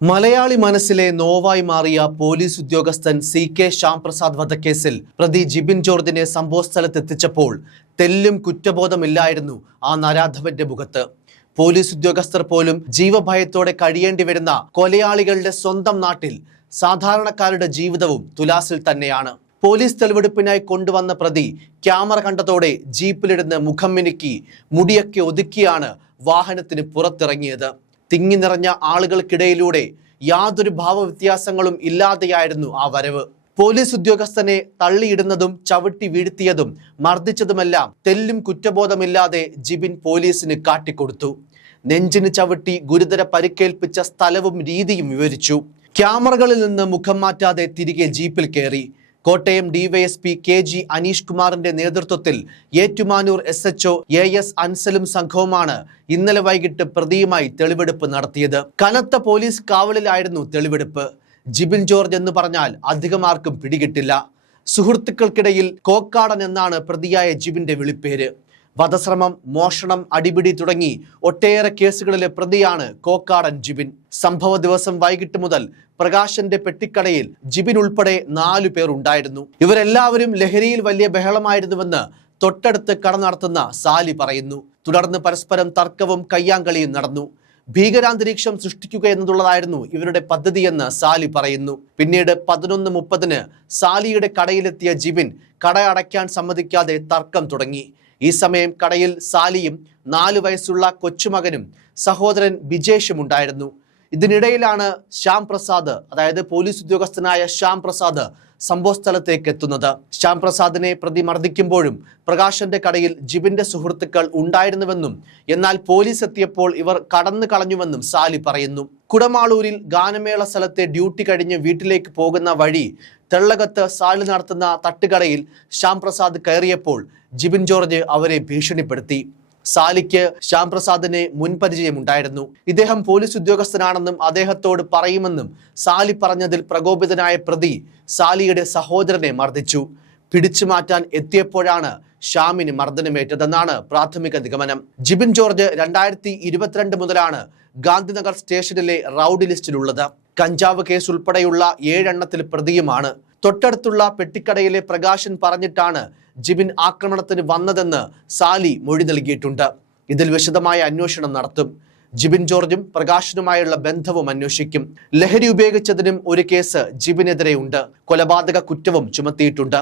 മലയാളി മനസ്സിലെ നോവായി മാറിയ പോലീസ് ഉദ്യോഗസ്ഥൻ സി കെ ശ്യാംപ്രസാദ് വധക്കേസിൽ പ്രതി ജിബിൻ ജോർജിനെ സംഭവസ്ഥലത്തെത്തിച്ചപ്പോൾ തെല്ലും കുറ്റബോധമില്ലായിരുന്നു ആ നരാധവന്റെ മുഖത്ത്. പോലീസ് ഉദ്യോഗസ്ഥർ പോലും ജീവഭയത്തോടെ കഴിയേണ്ടി വരുന്ന കൊലയാളികളുടെ സ്വന്തം നാട്ടിൽ സാധാരണക്കാരുടെ ജീവിതവും തുലാസിൽ തന്നെയാണ്. പോലീസ് തെളിവെടുപ്പിനായി കൊണ്ടുവന്ന പ്രതി ക്യാമറ കണ്ടതോടെ ജീപ്പിലിരുന്ന് മുഖം മിനുക്കി മുടിയൊക്കെ ഒതുക്കിയാണ് വാഹനത്തിന് പുറത്തിറങ്ങിയത്. തിങ്ങി നിറഞ്ഞ ആളുകൾക്കിടയിലൂടെ യാതൊരു ഭാവവ്യത്യാസങ്ങളും ഇല്ലാതെയായിരുന്നു ആ വരവ്. പോലീസ് ഉദ്യോഗസ്ഥനെ തള്ളിയിടുന്നതും ചവിട്ടി വീഴ്ത്തിയതും മർദ്ദിച്ചതുമെല്ലാം തെല്ലും കുറ്റബോധമില്ലാതെ ജിബിൻ പോലീസിന് കാട്ടിക്കൊടുത്തു. നെഞ്ചിന് ചവിട്ടി ഗുരുതര പരിക്കേൽപ്പിച്ച സ്ഥലവും രീതിയും വിവരിച്ചു. ക്യാമറകളിൽ നിന്ന് മുഖം മാറ്റാതെ തിരികെ ജീപ്പിൽ കയറി. Kottayam DYSP K G Aneesh കുമാറിന്റെ നേതൃത്വത്തിൽ Ettumanoor S H H O A S അൻസലും സംഘവുമാണ് ഇന്നലെ വൈകിട്ട് പ്രതിയുമായി തെളിവെടുപ്പ് നടത്തിയത്. കനത്ത പോലീസ് കാവലിലായിരുന്നു തെളിവെടുപ്പ്. ജിബിൻ ജോർജ് എന്ന് പറഞ്ഞാൽ അധികമാർക്കും പിടികിട്ടില്ല. സുഹൃത്തുക്കൾക്കിടയിൽ കോക്കാടൻ എന്നാണ് പ്രതിയായ ജിബിന്റെ വിളിപ്പേര്. വധശ്രമം മോഷണം അടിപിടി തുടങ്ങി ഒട്ടേറെ കേസുകളിലെ പ്രതിയാണ് കോക്കാടൻ ജിബിൻ. സംഭവ ദിവസം വൈകിട്ട് മുതൽ പ്രകാശന്റെ പെട്ടിക്കടയിൽ ജിബിൻ ഉൾപ്പെടെ നാലു പേർ ഉണ്ടായിരുന്നു. ഇവരെല്ലാവരും ലഹരിയിൽ വലിയ ബഹളമായിരുന്നുവെന്ന് തൊട്ടടുത്ത് കട നടത്തുന്ന സാലി പറയുന്നു. തുടർന്ന് പരസ്പരം തർക്കവും കയ്യാങ്കളിയും നടന്നു. ഭീകരാന്തരീക്ഷം സൃഷ്ടിക്കുക എന്നതുള്ളതായിരുന്നു ഇവരുടെ പദ്ധതിയെന്ന് സാലി പറയുന്നു. പിന്നീട് പതിനൊന്ന് മുപ്പതിന് സാലിയുടെ കടയിലെത്തിയ ജിബിൻ കട അടയ്ക്കാൻ സമ്മതിക്കാതെ തർക്കം തുടങ്ങി. ഈ സമയം കടയിൽ സാലിയും നാലു വയസ്സുള്ള കൊച്ചുമകനും സഹോദരൻ ബിജേഷും ഉണ്ടായിരുന്നു. ഇതിനിടയിലാണ് ശ്യാം പ്രസാദ് അതായത് പോലീസ് ഉദ്യോഗസ്ഥനായ ശ്യാം പ്രസാദ് സംഭവസ്ഥലത്തേക്ക് എത്തുന്നത്. ശ്യാം പ്രസാദിനെ പ്രതി മർദ്ദിക്കുമ്പോഴും പ്രകാശന്റെ കടയിൽ ജിബിന്റെ സുഹൃത്തുക്കൾ ഉണ്ടായിരുന്നുവെന്നും എന്നാൽ പോലീസ് എത്തിയപ്പോൾ ഇവർ കടന്നു കളഞ്ഞുവെന്നും സാലി പറയുന്നു. കുടമാളൂരിൽ ഗാനമേള സ്ഥലത്തെ ഡ്യൂട്ടി കഴിഞ്ഞ് വീട്ടിലേക്ക് പോകുന്ന വഴി തെള്ളകത്ത് സാലി നടത്തുന്ന തട്ടുകടയിൽ ശ്യാം പ്രസാദ് കയറിയപ്പോൾ ജിബിൻ ജോർജ് അവരെ ഭീഷണിപ്പെടുത്തി. സാലിക്ക് ശ്യാം പ്രസാദിന് മുൻപരിചയമുണ്ടായിരുന്നു ഇദ്ദേഹം പോലീസ് ഉദ്യോഗസ്ഥനാണെന്നും അദ്ദേഹത്തോട് പറയുമെന്നും സാലി പറഞ്ഞതിൽ പ്രകോപിതനായ പ്രതി സാലിയുടെ സഹോദരനെ മർദ്ദിച്ചു. പിടിച്ചു മാറ്റാൻ എത്തിയപ്പോഴാണ് ഷാമിന് മർദ്ദനമേറ്റതെന്നാണ് പ്രാഥമിക നിഗമനം. ജിബിൻ ജോർജ് രണ്ടായിരത്തി ഇരുപത്തിരണ്ട് മുതലാണ് ഗാന്ധിനഗർ സ്റ്റേഷനിലെ റൌഡി ലിസ്റ്റിലുള്ളത്. കഞ്ചാവ് കേസ് ഉൾപ്പെടെയുള്ള ഏഴെണ്ണത്തിൽ പ്രതിയുമാണ്. തൊട്ടടുത്തുള്ള പെട്ടിക്കടയിലെ പ്രകാശൻ പറഞ്ഞിട്ടാണ് ജിബിൻ ആക്രമണത്തിന് വന്നതെന്ന് സാലി മൊഴി നൽകിയിട്ടുണ്ട്. ഇതിൽ വിശദമായ അന്വേഷണം നടത്തും. ജിബിൻ ജോർജും പ്രകാശനുമായുള്ള ബന്ധവും അന്വേഷിക്കും. ലഹരി ഉപയോഗിച്ചതിനും ഒരു കേസ് ജിബിനെതിരെ ഉണ്ട് കൊലപാതക കുറ്റവും ചുമത്തിയിട്ടുണ്ട്.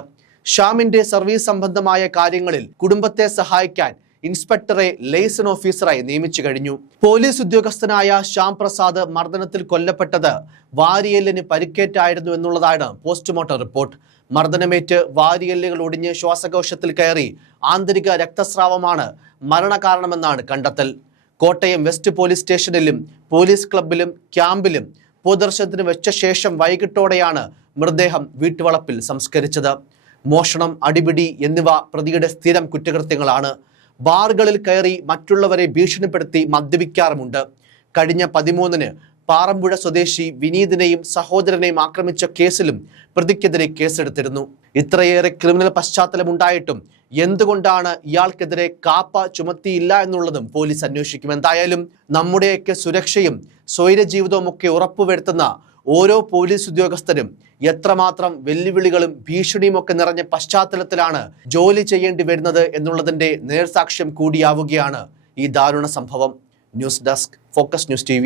ഷ്യാമിന്റെ സർവീസ് സംബന്ധമായ കാര്യങ്ങളിൽ കുടുംബത്തെ സഹായിക്കാൻ ഇൻസ്പെക്ടറെ ലേസൺ ഓഫീസറായി നിയമിച്ചു കഴിഞ്ഞു. പോലീസ് ഉദ്യോഗസ്ഥനായ ശ്യാം പ്രസാദ് മർദ്ദനത്തിൽ കൊല്ലപ്പെട്ടത് വാരിയല്ലിന് പരിക്കേറ്റായിരുന്നു എന്നുള്ളതാണ് പോസ്റ്റ്മോർട്ടം റിപ്പോർട്ട്. മർദ്ദനമേറ്റ് വാരിയല്ലുകൾ ഒടിഞ്ഞ് ശ്വാസകോശത്തിൽ കയറി ആന്തരിക രക്തസ്രാവമാണ് മരണകാരണമെന്നാണ് കണ്ടെത്തൽ. കോട്ടയം വെസ്റ്റ് പോലീസ് സ്റ്റേഷനിലും പോലീസ് ക്ലബിലും ക്യാമ്പിലും പൊതുദർശനത്തിന് വെച്ച ശേഷം വൈകിട്ടോടെയാണ് മൃതദേഹം വീട്ടുവളപ്പിൽ സംസ്കരിച്ചത്. മോഷണം അടിപിടി എന്നിവ പ്രതിയുടെ സ്ഥിരം കുറ്റകൃത്യങ്ങളാണ്. ബാറുകളിൽ കയറി മറ്റുള്ളവരെ ഭീഷണിപ്പെടുത്തി മദ്യപിക്കാറുമുണ്ട്. കഴിഞ്ഞ പതിമൂന്നിന് പാറമ്പുഴ സ്വദേശി വിനീതിനെയും സഹോദരനെയും ആക്രമിച്ച കേസിലും പ്രതിക്കെതിരെ കേസെടുത്തിരുന്നു. ഇത്രയേറെ ക്രിമിനൽ പശ്ചാത്തലമുണ്ടായിട്ടും എന്തുകൊണ്ടാണ് ഇയാൾക്കെതിരെ കാപ്പ ചുമത്തിയില്ല എന്നുള്ളതും പോലീസ് അന്വേഷിക്കും. എന്തായാലും നമ്മുടെയൊക്കെ സുരക്ഷയും സ്വൈര ജീവിതവും ഒക്കെ ഉറപ്പുവരുത്തുന്ന ഓരോ പോലീസ് ഉദ്യോഗസ്ഥരും എത്രമാത്രം വെല്ലുവിളികളും ഭീഷണിയും ഒക്കെ നിറഞ്ഞ പശ്ചാത്തലത്തിലാണ് ജോലി ചെയ്യേണ്ടി വരുന്നത് എന്നുള്ളതിന്റെ നേർസാക്ഷ്യം കൂടിയാവുകയാണ് ഈ ദാരുണ സംഭവം. News desk focus news T